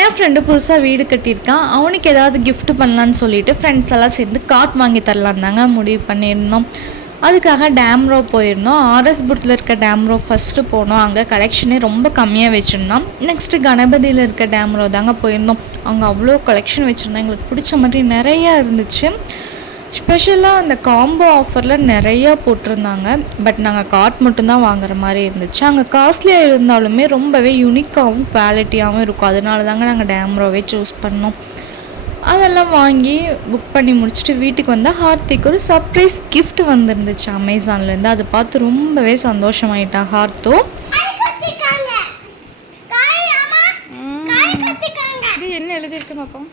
என் friend புதுசாக வீடு கட்டியிருக்கான். அவனுக்கு ஏதாவது கிஃப்ட் பண்ணலான்னு சொல்லிட்டு ஃப்ரெண்ட்ஸ் எல்லாம் சேர்ந்து காட் வாங்கி தரலாம் தாங்க முடிவு பண்ணியிருந்தோம். அதுக்காக டேம்ரோ போயிருந்தோம். ஆர்எஸ்புரத்தில் இருக்க டேம்ரோ ஃபஸ்ட்டு போனோம். அங்கே கலெக்ஷனே ரொம்ப கம்மியாக வச்சுருந்தோம். நெக்ஸ்ட்டு கணபதியில் இருக்க டேம்ரோ தாங்க போயிருந்தோம். அங்கே அவ்வளோ கலெக்ஷன் வச்சுருந்தோம். எங்களுக்கு பிடிச்ச மாதிரி நிறையா இருந்துச்சு. ஸ்பெஷலாக அந்த காம்போ ஆஃபரில் நிறையா போட்டிருந்தாங்க. பட் நாங்கள் கார்ட் மட்டும்தான் வாங்குற மாதிரி இருந்துச்சு. அங்கே காஸ்ட்லியாக இருந்தாலுமே ரொம்பவே யூனிக்காகவும் குவாலிட்டியாகவும் இருக்கும். அதனால தாங்க நாங்கள் டேம்ரோவே சூஸ் பண்ணோம். அதெல்லாம் வாங்கி புக் பண்ணி முடிச்சுட்டு வீட்டுக்கு வந்தால் ஹார்த்திக்கு ஒரு சர்ப்ரைஸ் கிஃப்ட் வந்துருந்துச்சு அமேசான்லேருந்து. அதை பார்த்து ரொம்பவே சந்தோஷமாயிட்டான் ஹார்த்தோ. என்ன எழுதியிருக்கு பாப்பா?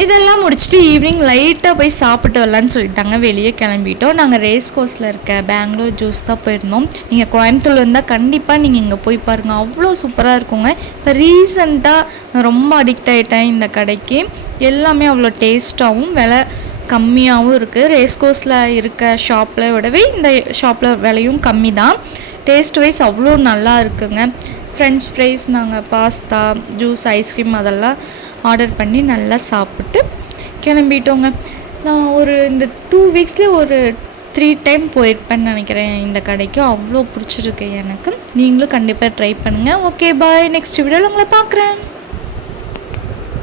இதெல்லாம் முடிச்சுட்டு ஈவினிங் லைட்டாக போய் சாப்பிட்டு வரலான்னு சொல்லிட்டாங்க. வெளியே கிளம்பிட்டோம். நாங்கள் ரேஸ் கோர்ஸில் இருக்க பெங்களூர் ஜூஸ் தான் போயிருந்தோம். நீங்கள் கோயம்புத்தூர் இருந்தால் கண்டிப்பாக நீங்கள் இங்கே போய் பாருங்கள், அவ்வளோ சூப்பராக இருக்குங்க. இப்போ ரீசண்டாக ரொம்ப அடிக்ட் ஆகிட்டேன் இந்த கடைக்கு. எல்லாமே அவ்வளோ டேஸ்ட்டாகவும் விலை கம்மியாகவும் இருக்குது. ரேஸ் கோர்ஸில் இருக்க ஷாப்பில் விடவே இந்த ஷாப்பில் விலையும் கம்மி தான். டேஸ்ட் வைஸ் அவ்வளோ நல்லா இருக்குங்க. ஃப்ரெஞ்ச் ஃப்ரைஸ், நாங்கள் பாஸ்தா, ஜூஸ், ஐஸ்கிரீம் அதெல்லாம் ஆர்டர் பண்ணி நல்லா சாப்பிட்டு கிளம்பிட்டோங்க. நான் இந்த 2 வீக்ஸில் ஒரு 3 டைம் போயிருப்பேன்னு நினைக்கிறேன் இந்த கடைக்கு. அவ்வளோ பிடிச்சிருக்கு எனக்கு. நீங்களும் கண்டிப்பாக ட்ரை பண்ணுங்கள். Okay bye. நெக்ஸ்ட் வீடியோவில் உங்களை பார்க்குறேன்.